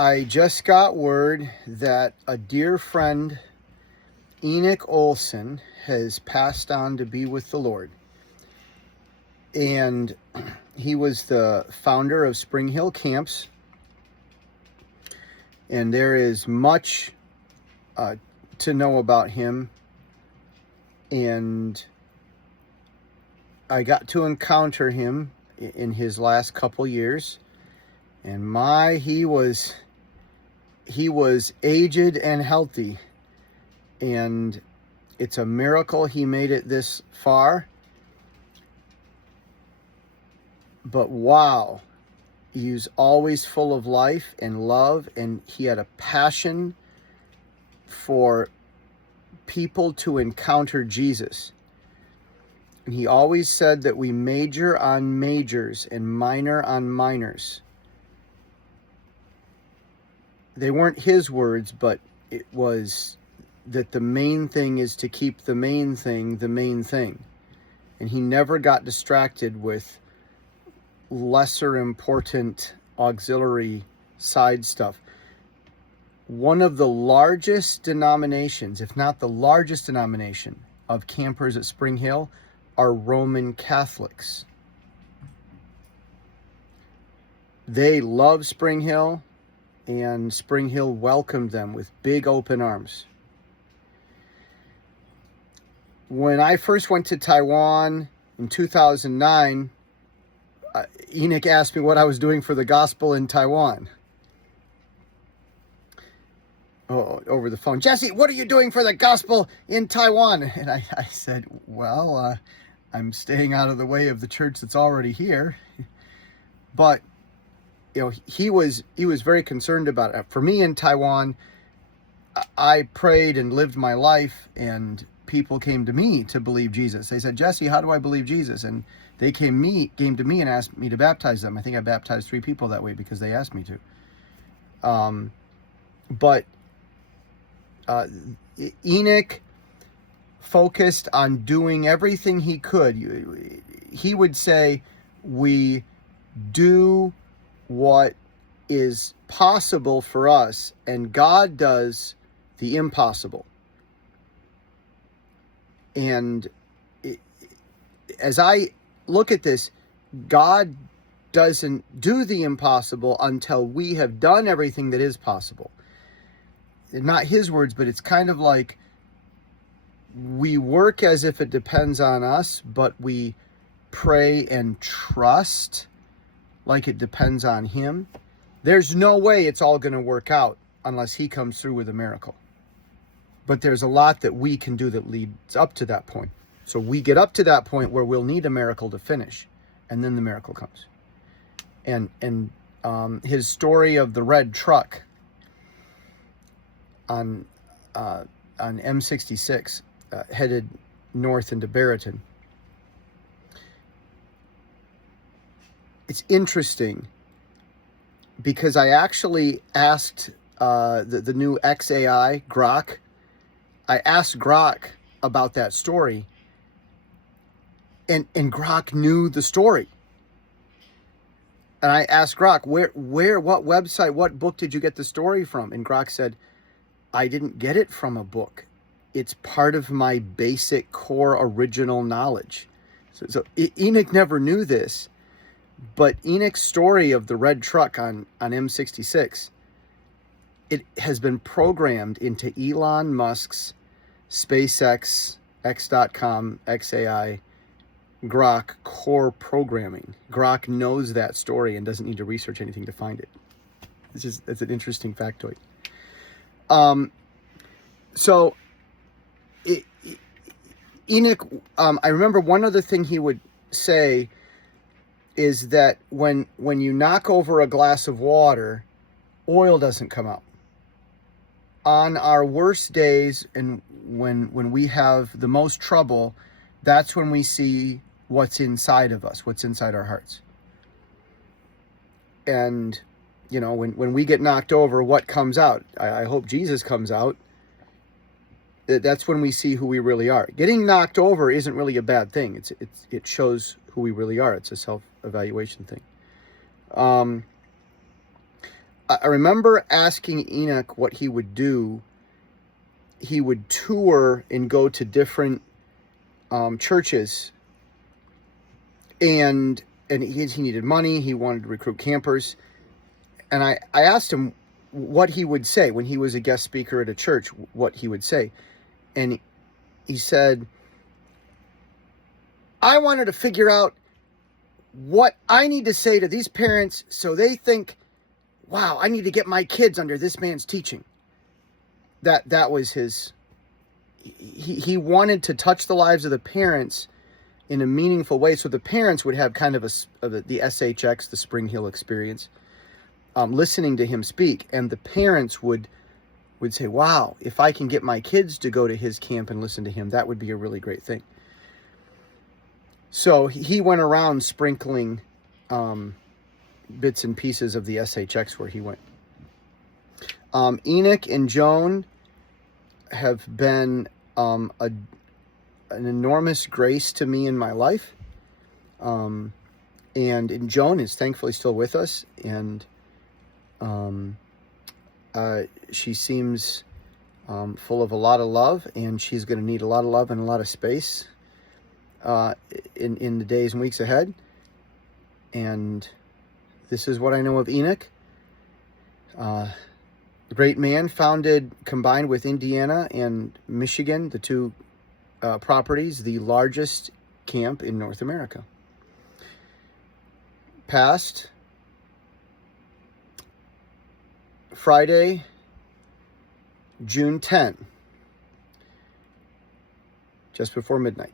I just got word that a dear friend, Enoch Olson, has passed on to be with the Lord. And he was the founder of Spring Hill Camps. And there is much to know about him. And I got to encounter him in his last couple years. And he was aged and healthy. And it's a miracle he made it this far. But wow, he was always full of life and love, and he had a passion for people to encounter Jesus. And he always said that we major on majors and minor on minors. They weren't his words, but it was that the main thing is to keep the main thing the main thing. And he never got distracted with lesser important auxiliary side stuff. One of the largest denominations, if not the largest denomination, of campers at Spring Hill are Roman Catholics. They love Spring Hill, and Spring Hill welcomed them with big open arms. When I first went to Taiwan in 2009, Enoch asked me what I was doing for the gospel in Taiwan. Over the phone, Jesse, what are you doing for the gospel in Taiwan? And I said, well, I'm staying out of the way of the church that's already here. But he was very concerned about it. For me in Taiwan, I prayed and lived my life, and people came to me to believe Jesus. They said, Jesse, how do I believe Jesus? And they came to me and asked me to baptize them. I think I baptized 3 people that way because they asked me to. But Enoch focused on doing everything he could. He would say, we do what is possible for us, and God does the impossible. And as I look at this, God doesn't do the impossible until we have done everything that is possible. Not his words, but it's kind of like we work as if it depends on us, but we pray and trust like it depends on him. There's no way it's all going to work out unless he comes through with a miracle. But there's a lot that we can do that leads up to that point. So we get up to that point where we'll need a miracle to finish, and then the miracle comes. And his story of the red truck on M66 headed north into Barrington. It's interesting because I actually asked the new XAI, Grok. I asked Grok about that story, and Grok knew the story. And I asked Grok, what website, what book did you get the story from? And Grok said, I didn't get it from a book. It's part of my basic core original knowledge. So Enoch never knew this, but Enoch's story of the red truck on M66, it has been programmed into Elon Musk's SpaceX, X.com, XAI, Grok core programming. Grok knows that story and doesn't need to research anything to find it. It's an interesting factoid. So Enoch, I remember one other thing he would say is that when you knock over a glass of water, oil doesn't come out. On our worst days and when we have the most trouble, that's when we see what's inside of us, what's inside our hearts. And, when we get knocked over, what comes out? I hope Jesus comes out. That's when we see who we really are. Getting knocked over isn't really a bad thing. It shows who we really are. It's a self-evaluation thing. I remember asking Enoch what he would do. He would tour and go to different churches, and he needed money. He wanted to recruit campers, and I asked him what he would say when he was a guest speaker at a church, what he would say. And he said, I wanted to figure out what I need to say to these parents so they think, wow, I need to get my kids under this man's teaching. That was his, he wanted to touch the lives of the parents in a meaningful way, so the parents would have kind of the SHX, the Spring Hill experience, listening to him speak, and the parents would say, wow, if I can get my kids to go to his camp and listen to him, that would be a really great thing. So he went around sprinkling bits and pieces of the SHX where he went. Enoch and Joan have been an enormous grace to me in my life. And Joan is thankfully still with us, and she seems full of a lot of love, and she's going to need a lot of love and a lot of space in the days and weeks ahead. And this is what I know of Enoch. The great man combined with Indiana and Michigan, the two properties, the largest camp in North America. Passed Friday, June 10, just before midnight.